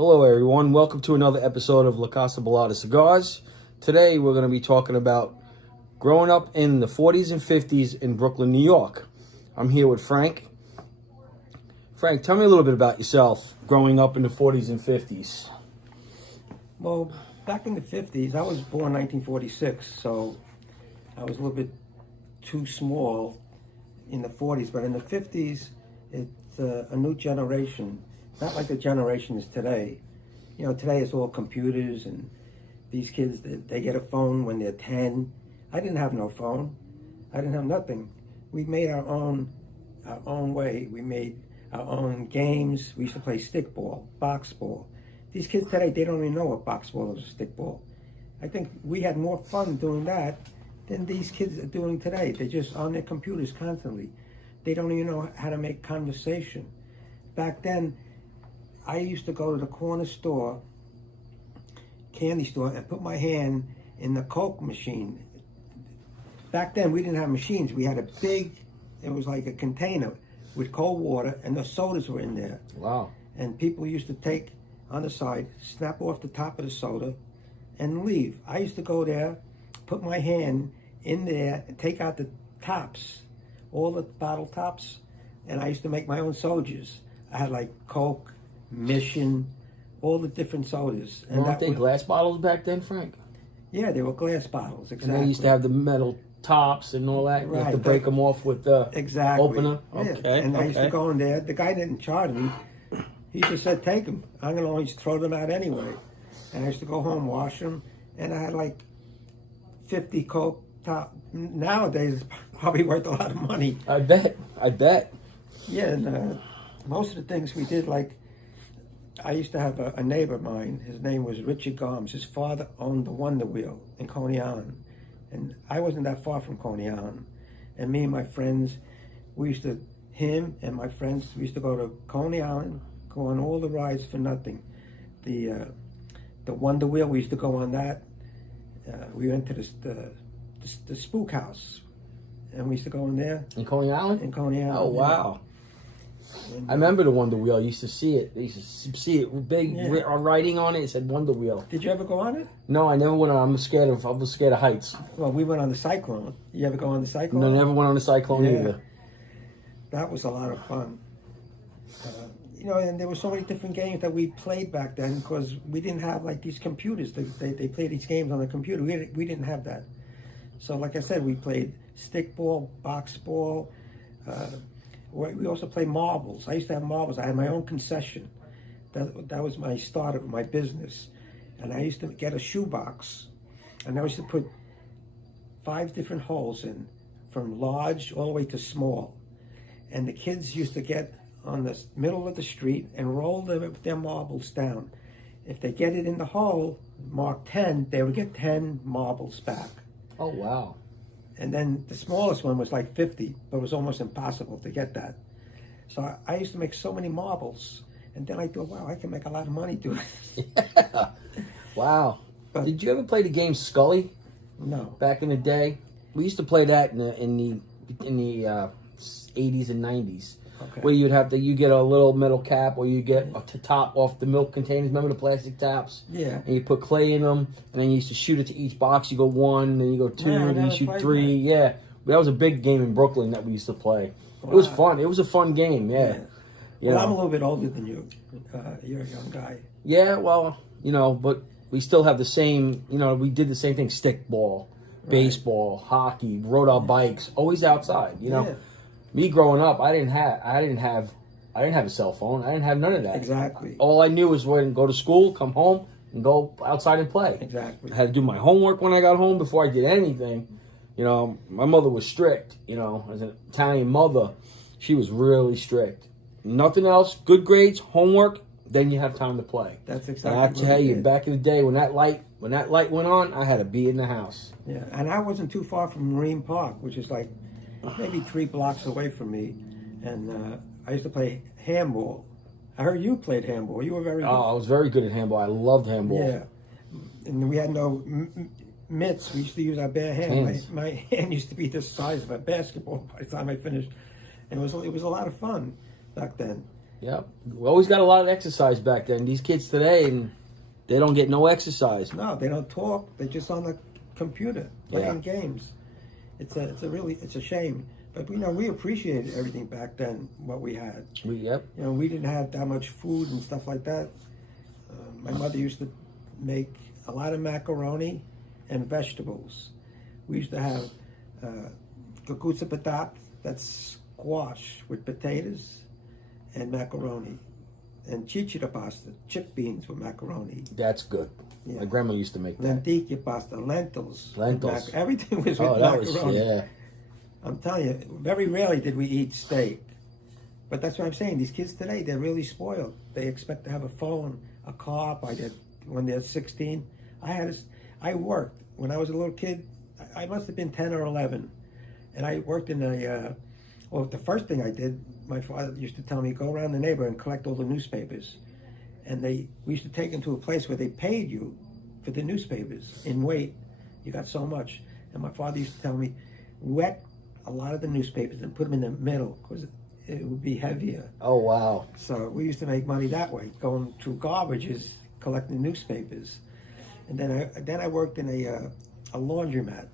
Hello, everyone. Welcome to another episode of La Casa Balada Cigars. Today, we're going to be talking about growing up in the 40s and 50s in Brooklyn, New York. I'm here with Frank. Frank, tell me a little bit about yourself growing up in the 40s and 50s. Well, back in the 50s, I was born 1946, so I was a little bit too small in the 40s. But in the 50s, it's a new generation. Not like the generation is today. You know, today it's all computers, and these kids, they get a phone when they're 10. I didn't have no phone. I didn't have nothing. We made our own way. We made our own games. We used to play stickball, box ball. These kids today, they don't even know what box ball is or stickball. I think we had more fun doing that than these kids are doing today. They're just on their computers constantly. They don't even know how to make conversation. Back then, I used to go to the corner store, candy store, and put my hand in the Coke machine. Back then, we didn't have machines. We had a big, it was like a container with cold water, and the sodas were in there. Wow. And people used to take on the side, snap off the top of the soda, and leave. I used to go there, put my hand in there, and take out the tops, all the bottle tops, and I used to make my own sodas. I had like Coke, Mission, all the different sodas. And weren't they glass bottles back then, Frank? Yeah, they were glass bottles, exactly. And they used to have the metal tops and all that. You have to break them off with the opener. Yeah. Okay. And I used to go in there. The guy didn't charge me. He just said, take them. I'm going to always throw them out anyway. And I used to go home, wash them. And I had like 50 Coke top. Nowadays, it's probably worth a lot of money. I bet. Yeah, and most of the things we did, like, I used to have a neighbor of mine. His name was Richard Gomes. His father owned the Wonder Wheel in Coney Island. And I wasn't that far from Coney Island. And me and my friends, him and my friends, we used to go to Coney Island, go on all the rides for nothing. The Wonder Wheel, we used to go on that. We went to the Spook House, and we used to go in there. In Coney Island? In Coney Island. Oh, wow. And, I remember the Wonder Wheel. I used to see it. I used to see it big writing on it. It said Wonder Wheel. Did you ever go on it? No, I never went on. I was scared of heights. Well, we went on the Cyclone. You ever go on the Cyclone? No, I never went on the Cyclone either. That was a lot of fun. You know, and there were so many different games that we played back then because we didn't have like these computers. They played these games on the computer. We didn't have that. So like I said, we played stickball, box ball. We also played marbles. I used to have marbles. I had my own concession. That was my start of my business. And I used to get a shoebox. And I used to put 5 different holes in, from large all the way to small. And the kids used to get on the middle of the street and roll their marbles down. If they get it in the hole, marked 10, they would get 10 marbles back. Oh, wow. And then the smallest one was like 50, but it was almost impossible to get that. So I used to make so many marbles. And then I thought, wow, I can make a lot of money doing it. Yeah. Wow. But did you ever play the game Scully? No. Back in the day? We used to play that in the 80s and 90s. Okay. Where you get a little metal cap, or you get a top off the milk containers. Remember the plastic tops? Yeah. And you put clay in them, and then you used to shoot it to each box. You go 1, then you go 2, then you shoot 3. That. Yeah. That was a big game in Brooklyn that we used to play. Wow. It was fun. It was a fun game. Yeah. Well, I'm a little bit older than you. You're a young guy. Yeah. Well, but we still have the same. We did the same thing: stickball, baseball, hockey, rode our bikes, always outside. Yeah. Me growing up, I didn't have a cell phone. I didn't have none of that. Exactly. All I knew was when go to school, come home, and go outside and play. Exactly. I had to do my homework when I got home before I did anything. My mother was strict. As an Italian mother, she was really strict. Nothing else. Good grades, homework. Then you have time to play. That's exactly. And I tell you, back in the day when that light went on, I had to be in the house. Yeah, and I wasn't too far from Marine Park, which is like maybe 3 blocks away from me, and I used to play handball. I heard you played handball. You were very good. Oh, I was very good at handball. I loved handball. Yeah, and we had no mitts. We used to use our bare hand. My hand used to be the size of a basketball by the time I finished. And it was a lot of fun back then. Yep. We always got a lot of exercise back then. These kids today, and they don't get no exercise. No, they don't talk. They're just on the computer playing games. It's a shame. But we appreciated everything back then. What we had. Yep. We didn't have that much food and stuff like that. My mother used to make a lot of macaroni and vegetables. We used to have kukutsa patat, that's squash with potatoes and macaroni, and chichira pasta, chip beans with macaroni. That's good. Yeah. My grandma used to make that. Lenticchia pasta, lentils. Everything was with Was, macaroni. yeah. I'm telling you, very rarely did we eat steak. But that's what I'm saying. These kids today, they're really spoiled. They expect to have a phone, a car when they're 16. I worked when I was a little kid. I must have been 10 or 11. And I worked in the first thing I did, my father used to tell me, go around the neighborhood and collect all the newspapers. And we used to take them to a place where they paid you for the newspapers in weight. You got so much. And my father used to tell me, wet a lot of the newspapers and put them in the middle because it would be heavier. Oh, wow. So we used to make money that way, going through garbages, collecting newspapers. And then I worked in a laundromat.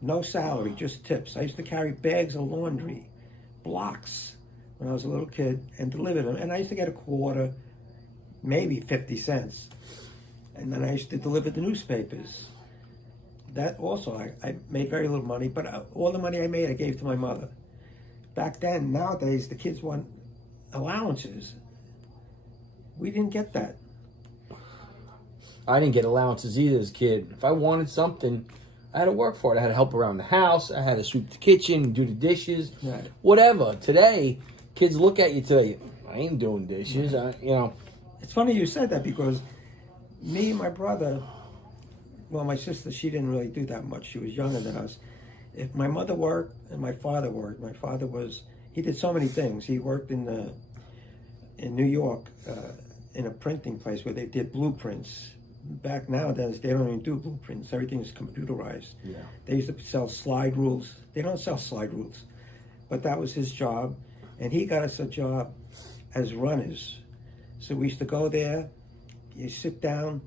No salary, just tips. I used to carry bags of laundry, blocks, when I was a little kid, and deliver them. And I used to get a quarter, maybe 50 cents. And then I used to deliver the newspapers. That also, I made very little money, but all the money I made, I gave to my mother. Back then, nowadays, the kids want allowances. We didn't get that. I didn't get allowances either as a kid. If I wanted something, I had to work for it. I had to help around the house. I had to sweep the kitchen, do the dishes, Right. Whatever. Today, kids look at you and tell you, I ain't doing dishes. Right. It's funny you said that because me and my brother, well, my sister, she didn't really do that much. She was younger than us. If my mother worked and my father worked, he did so many things. He worked in New York in a printing place where they did blueprints. Back nowadays, they don't even do blueprints. Everything is computerized. Yeah. They used to sell slide rules. They don't sell slide rules. But that was his job. And he got us a job as runners. So we used to go there, you sit down,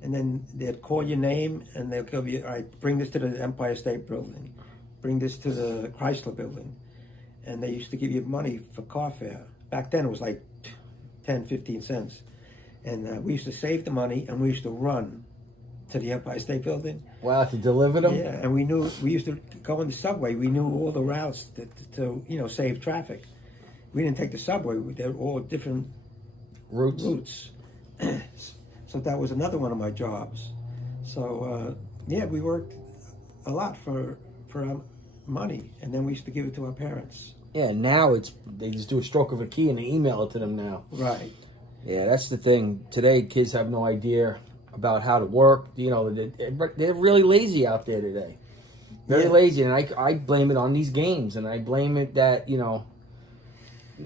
and then they'd call your name, and they'll give you, all right, bring this to the Empire State Building. Bring this to the Chrysler Building. And they used to give you money for car fare. Back then, it was like 10, 15 cents. And we used to save the money, and we used to run to the Empire State Building. Wow, to deliver them? Yeah, and we used to go on the subway. We knew all the routes to save traffic. We didn't take the subway. They were all different routes. So that was another one of my jobs. So, we worked a lot for our money, and then we used to give it to our parents. Yeah, now they just do a stroke of a key and they email it to them now. Right. Yeah, that's the thing. Today, kids have no idea about how to work. They're really lazy out there today. Very lazy, and I blame it on these games, and I blame it that,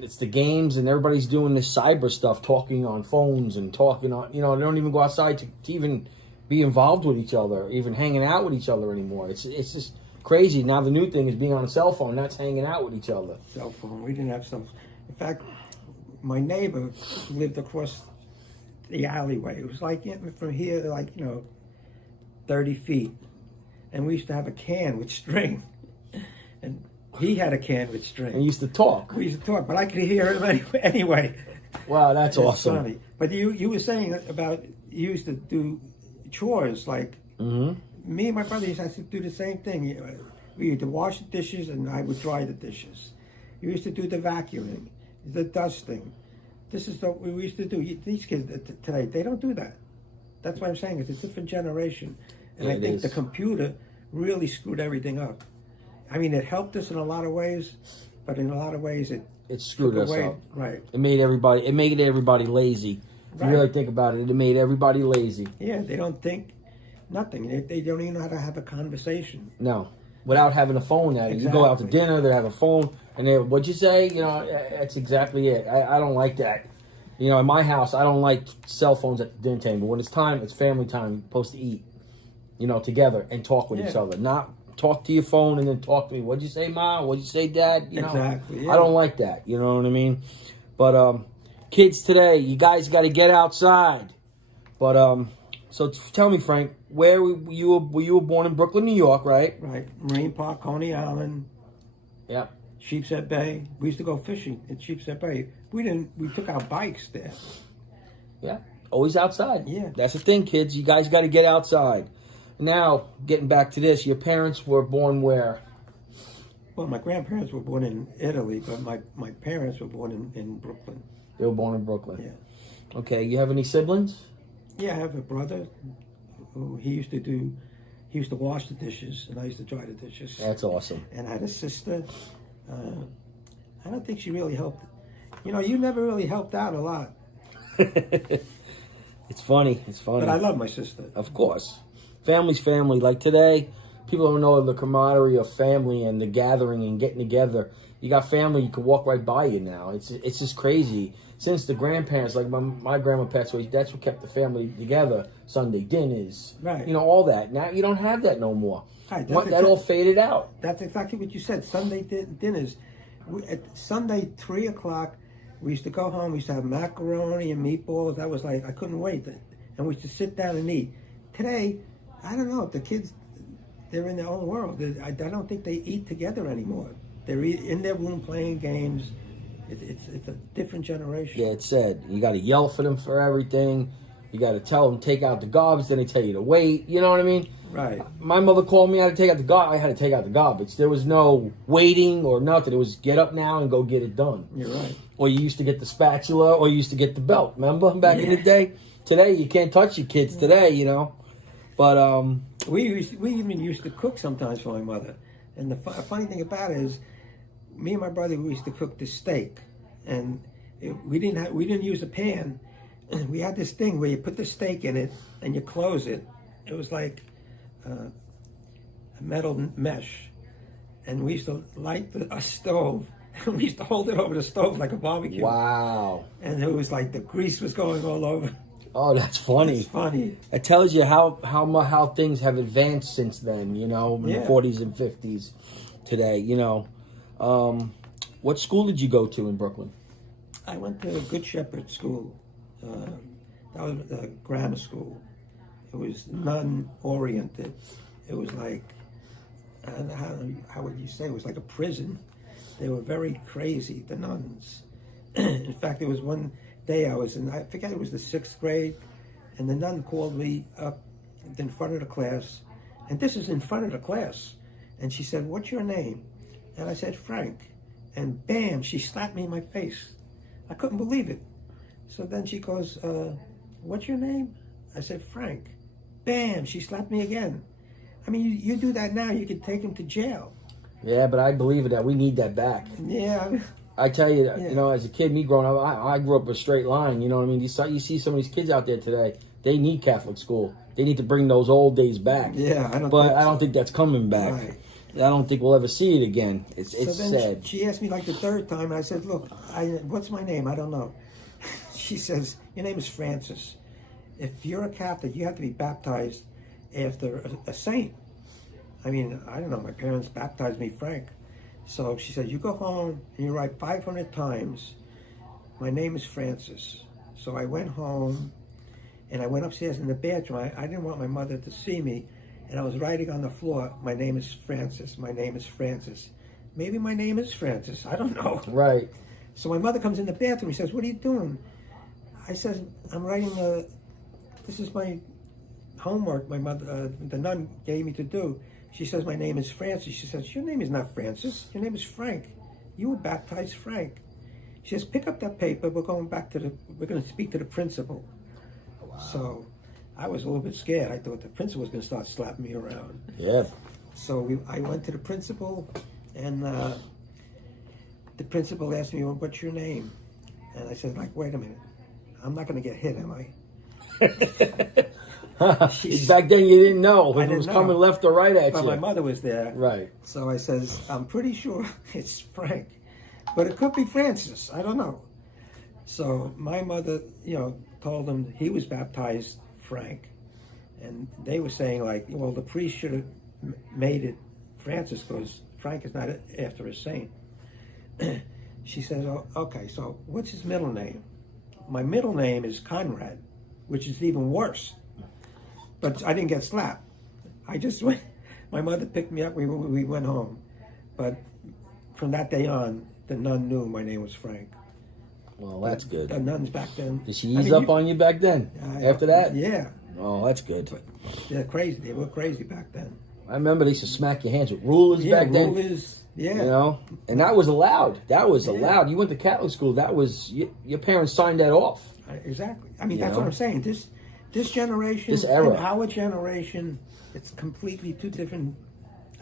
it's the games, and everybody's doing this cyber stuff, talking on phones and talking on, they don't even go outside to even be involved with each other, even hanging out with each other anymore. It's just crazy. Now the new thing is being on a cell phone, that's hanging out with each other. Cell phone. We didn't have cell phone. In fact, my neighbor lived across the alleyway. It was like from here to 30 feet. And we used to have a can with string. And he had a can with string. And used to talk. We used to talk, but I could hear him anyway. Wow, that's awesome. Funny. But you were saying about you used to do chores like me and my brother used to do the same thing. We used to wash the dishes and I would dry the dishes. You used to do the vacuuming, the dusting. This is what we used to do. These kids today, they don't do that. That's why I'm saying it's a different generation. And I think the computer really screwed everything up. I mean, it helped us in a lot of ways, but in a lot of ways it screwed us up. Right. It made everybody lazy. If you really think about it, it made everybody lazy. Yeah, they don't think nothing. They don't even know how to have a conversation. No. Without having a phone at it. Exactly. You go out to dinner, they have a phone, and what'd you say? That's exactly it. I don't like that. In my house, I don't like cell phones at the dinner table. When it's time, it's family time. You're supposed to eat, together and talk with each other. Not talk to your phone and then talk to me. What'd you say, Ma? What'd you say, Dad? Exactly. Yeah. I don't like that. You know what I mean? But kids today, you guys got to get outside. But so tell me, Frank, where you were born in Brooklyn, New York, right? Right. Marine Park, Coney Island, Yeah. Sheepshead Bay. We used to go fishing at Sheepshead Bay. We took our bikes there. Yeah. Always outside. Yeah. That's the thing, kids. You guys got to get outside. Now, getting back to this, your parents were born where? Well, my grandparents were born in Italy, but my parents were born in Brooklyn. They were born in Brooklyn. Yeah. Okay. You have any siblings? Yeah, I have a brother who he used to wash the dishes, and I used to dry the dishes. That's awesome. And I had a sister. I don't think she really helped. You know, you never really helped out a lot. It's funny. It's funny. But I love my sister. Of course. Family's family. Like today, people don't know the camaraderie of family and the gathering and getting together. You got family, you can walk right by you now. It's just crazy. Since the grandparents, like my grandma passed away, that's what kept the family together. Sunday dinners. Right. You know, all that. Now you don't have that no more. Right, That all faded out. That's exactly what you said. Sunday dinners. At Sunday, 3 o'clock, we used to go home. We used to have macaroni and meatballs. That was like, I couldn't wait. And we used to sit down and eat. Today, I don't know. The kids, they're in their own world. I don't think they eat together anymore. They're in their room playing games. It's a different generation. Yeah, it's sad. You got to yell for them for everything. You got to tell them take out the garbage. Then they tell you to wait. You know what I mean? Right. My mother called me. I had to take out the garbage. I had to take out the garbage. There was no waiting or nothing. It was get up now and go get it done. You're right. Or you used to get the spatula, or you used to get the belt. Remember back in the day? Today you can't touch your kids today. You know. But we even used to cook sometimes for my mother. And the funny thing about it is, me and my brother, we used to cook the steak, and we didn't use a pan. We had this thing where you put the steak in it and you close it. It was like a metal mesh, and we used to light a stove. And we used to hold it over the stove like a barbecue. wow. And it was like the grease was going all over. Oh, that's funny. It's funny. It tells you how things have advanced since then. You know, in the 40s and 50s. Today, you know. What school did you go to in Brooklyn? I went to Good Shepherd School. That was a grammar school. It was nun-oriented. It was like, I don't know, how would you say? It was like a prison. They were very crazy, the nuns. In fact, there was one day I forget, it was the 6th grade, and the nun called me up in front of the class, and this is in front of the class, and she said, "What's your name?" And I said, "Frank." And bam, she slapped me in my face. I couldn't believe it. So then she goes, "What's your name?" I said, "Frank." Bam, she slapped me again. I mean, you do that now, you could take him to jail. Yeah, but I believe in that. We need that back. Yeah. I tell you, you know, as a kid, me growing up, I grew up a straight line. You know what I mean? You see some of these kids out there today. They need Catholic school. They need to bring those old days back. Yeah, I don't think that's coming back. Right. I don't think we'll ever see it again. It's So then sad. she asked me like the 3rd time. I said, "Look, what's my name? I don't know." She says, "Your name is Francis. If you're a Catholic, you have to be baptized after a saint." I mean, I don't know. My parents baptized me Frank. So she said, "You go home and you write 500 times, 'My name is Francis.'" So I went home and I went upstairs in the bathroom. I didn't want my mother to see me. And I was writing on the floor, "My name is Francis. My name is Francis." Maybe my name is Francis. I don't know. Right. So my mother comes in the bathroom. She says, "What are you doing?" I says, "I'm writing this is my homework my mother, the nun gave me to do." She says, "My name is Francis." She says, "Your name is not Francis. Your name is Frank. You were baptized Frank." She says, "Pick up that paper. We're going to speak to the principal." Wow. So I was a little bit scared. I thought the principal was going to start slapping me around. Yeah. So I went to the principal, and the principal asked me, "Well, what's your name?" And I said, like, "Wait a minute. I'm not going to get hit, am I?" Back then you didn't know if it was know. coming left or right at But you. my mother was there. Right. So I says, "I'm pretty sure it's Frank, but it could be Francis. I don't know." So my mother, told him he was baptized Frank. And they were saying like, well, the priest should have made it Francis because Frank is not after a saint. She says, "Oh, okay, so what's his middle name?" my middle name is Conrad, which is even worse. But I didn't get slapped. I just went. My mother picked me up. We went home. But from that day on, the nun knew my name was Frank. Well, that's good. The nuns back then. Did she ease up on you back then? After that? Yeah. Oh, that's good. They're crazy. They were crazy back then. I remember they used to smack your hands with rulers back then. Rulers, yeah. You know, and that was allowed. That was allowed. You went to Catholic school. That was your parents signed that off. Exactly. I mean, You that's know? what I'm saying. This generation, This era. and our generation, it's completely two different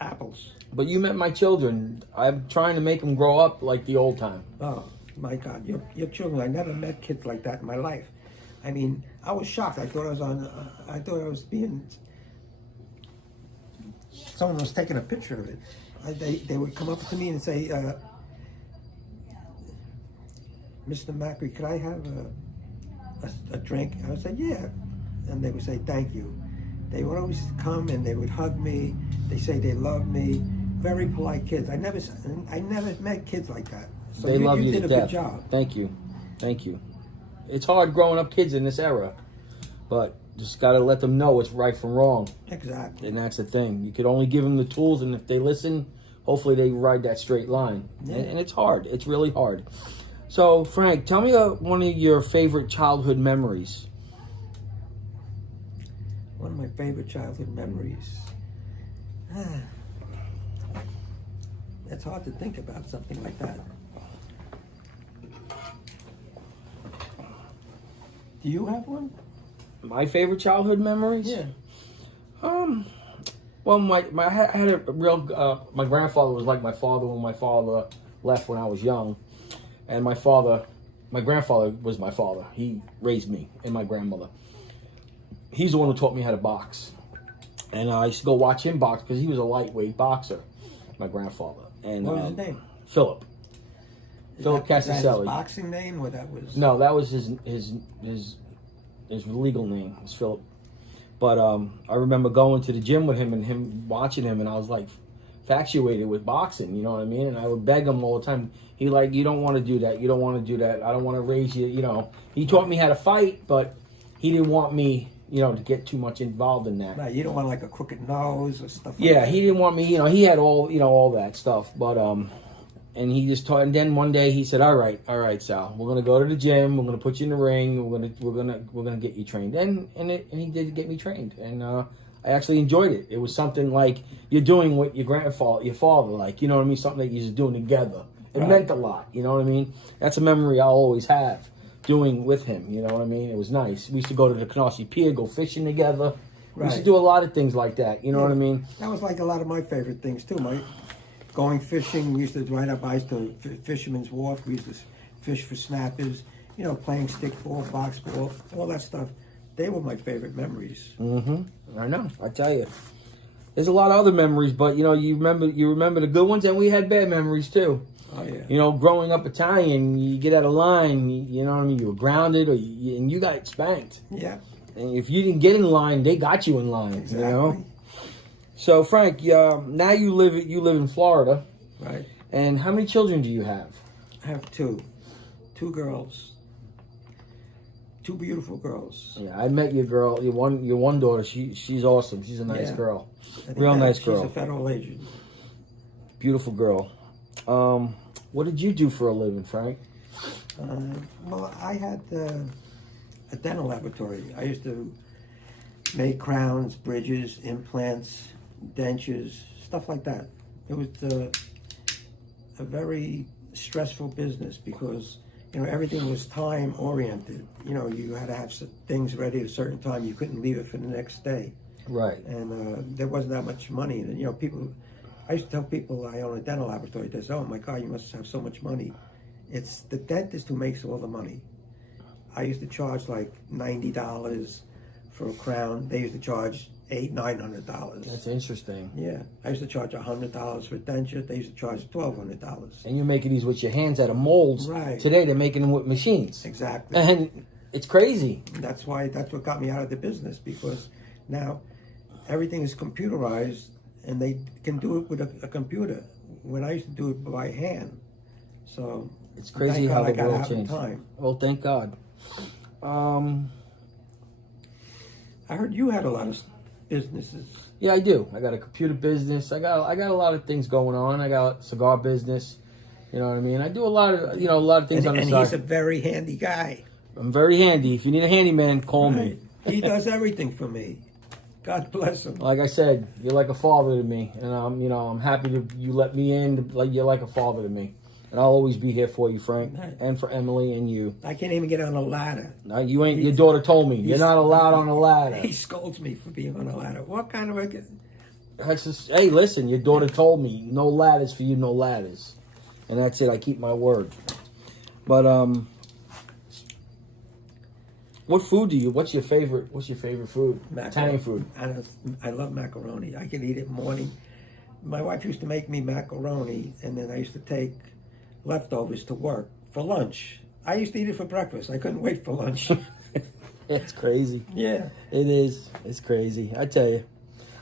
apples. But you met my children. I'm trying to make them grow up like the old time. Oh my God, your children! I never met kids like that in my life. I mean, I was shocked. I thought I was being. Someone was taking a picture of it. They would come up to me and say, "Mr. Macri, could I have a drink?" I would say, "Yeah," and they would say, "Thank you." They would always come and they would hug me. They say they love me. Very polite kids. I never met kids like that. So They love you did to a death. good job. Thank you. Thank you. It's hard growing up kids in this era, but just got to let them know what's right from wrong. Exactly. And that's the thing. You could only give them the tools, and if they listen, hopefully they ride that straight line. Yeah. And it's hard. It's really hard. So, Frank, tell me one of your favorite childhood memories. One of my favorite childhood memories. It's hard to think about something like that. Do you have one? My favorite childhood memories? Well, I had a real. My grandfather was like my father when my father left when I was young, and my grandfather was my father. He raised me and my grandmother. He's the one who taught me how to box, and I used to go watch him box because he was a lightweight boxer. My grandfather. And What was his name? Philip. Philip Is that his Casticelli. boxing name, or that was? No, that was his legal name. Was Philip. But I remember going to the gym with him and him watching him, and I was like infatuated with boxing. You know what I mean? And I would beg him all the time. He like, you don't want to do that. You don't want to do that. I don't want to raise you. You know, he taught me how to fight, but he didn't want me, to get too much involved in that. Right, you don't want like a crooked nose or stuff. Yeah, like that. he didn't want me. He had all that stuff. But and he just taught. And then one day he said, "All right, Sal, we're gonna go to the gym. We're gonna put you in the ring. We're gonna get you trained." And he did get me trained, and I actually enjoyed it. It was something like you're doing what your father, like, you know what I mean, something that you're doing together. It Right. meant a lot. You know what I mean? That's a memory I'll always have. Doing with him, you know what I mean? It was nice. We used to go to the Canarsie Pier, go fishing together. We used to Right. do a lot of things like that, you know what I mean? That was like a lot of my favorite things too. Going fishing, we used to ride up ice to Fisherman's Wharf. We used to fish for snappers. Playing stickball, box ball, all that stuff. They were my favorite memories. I know, I tell you. There's a lot of other memories, but you remember the good ones, and we had bad memories too. Oh yeah. Growing up Italian, you get out of line, you know what I mean? You were grounded, and you got spanked. Yeah. And if you didn't get in line, they got you in line. Exactly. So Frank, now you live in Florida, Right. and how many children do you have? I have two girls. Two beautiful girls. Yeah, I met your girl, your one daughter. She's awesome. She's a nice Yeah. girl, I think real nice she's girl, a federal agent. beautiful girl. What did you do for a living, Frank? Well, I had a dental laboratory. I used to make crowns, bridges, implants, dentures, stuff like that. It was a very stressful business because everything was time oriented. You had to have things ready at a certain time. You couldn't leave it for the next day, Right. and there wasn't that much money. And people. I used to tell people I own a dental laboratory. They say, "Oh my God, you must have so much money." It's the dentist who makes all the money. I used to charge like $90 for a crown. They used to charge $800-900. That's interesting. Yeah, I used to charge $100 for denture. They used to charge $1,200. And you're making these with your hands out of molds. Right. Today they're making them with machines. Exactly. And it's crazy. That's what got me out of the business, because now everything is computerized and they can do it with a computer. When I used to do it by hand, so It's crazy thank how God the I got world out in changed. time. Well, thank God. I heard you had a lot of businesses. Yeah, I do. I got a computer business. I got a lot of things going on. I got a cigar business. You know what I mean? I do a lot of things on the And side. he's a very handy guy. I'm very handy. If you need a handyman, call me. He does everything for me. God bless him. Like I said, you're like a father to me, and I'm happy to you let me in. Like you're like a father to me, and I'll always be here for you, Frank, and for Emily and you. I can't even get on a ladder. No, you ain't. Your daughter told me you're not allowed on a ladder. He scolds me for being on a ladder. What kind of a... That's just, hey, listen, your daughter told me no ladders for you, no ladders, and that's it. I keep my word. But what food do you? What's your favorite food? Italian food. I love macaroni. I can eat it morning. My wife used to make me macaroni, and then I used to take leftovers to work for lunch. I used to eat it for breakfast. I couldn't wait for lunch. It's crazy. Yeah. It is. It's crazy. I tell you.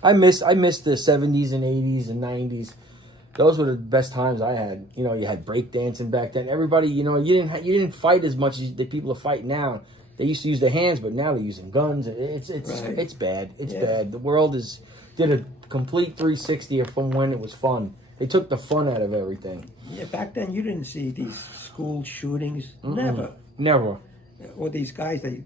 I miss the 70s and 80s and 90s. Those were the best times I had. You had breakdancing back then. Everybody, you didn't fight as much as the people are fighting now. They used to use their hands, but now they're using guns. It's bad. It's bad. The world did a complete 360 from when it was fun. They took the fun out of everything. Yeah, back then you didn't see these school shootings. Never. Or these guys, an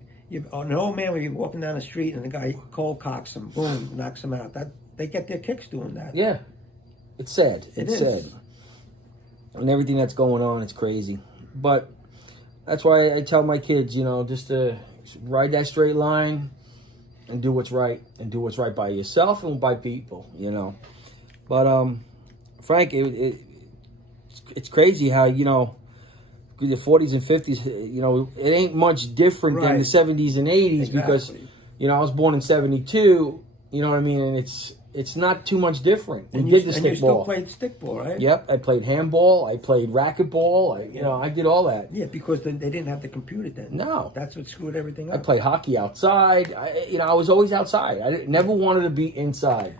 old man would be walking down the street and the guy cold cocks him, boom, knocks him out. They get their kicks doing that. Yeah. It's sad. It It's is. sad. And everything that's going on, it's crazy. But that's why I tell my kids, just to ride that straight line and do what's right. And do what's right by yourself and by people, But, Frank, it's crazy how, the 40s and 50s, it ain't much different than the 70s and 80s because, I was born in 72, you know what I mean? And it's not too much different. We did the stick you still ball. played stick ball, right? Yep, I played handball. I played racquetball. I did all that. Yeah, because they didn't have the computer then. No. That's what screwed everything up. I played hockey outside. I was always outside. I never wanted to be inside.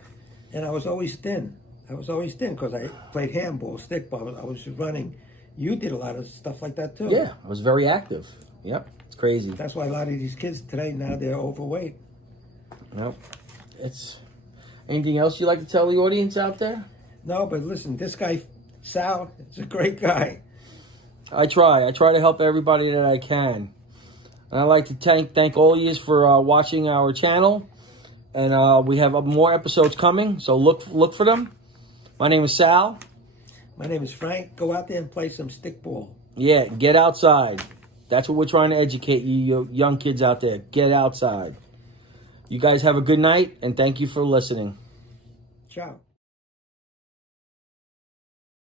And I was always thin. Because I played handball, stick ball. I was running. You did a lot of stuff like that too. Yeah, I was very active. Yep, it's crazy. That's why a lot of these kids today, now they're overweight. Yep. Anything else you'd like to tell the audience out there? No, but listen, this guy, Sal, is a great guy. I try to help everybody that I can. And I'd like to thank all of you for watching our channel. And we have more episodes coming, so look for them. My name is Sal. My name is Frank. Go out there and play some stick ball. Yeah, get outside. That's what we're trying to educate you young kids out there. Get outside. You guys have a good night, and thank you for listening. Ciao.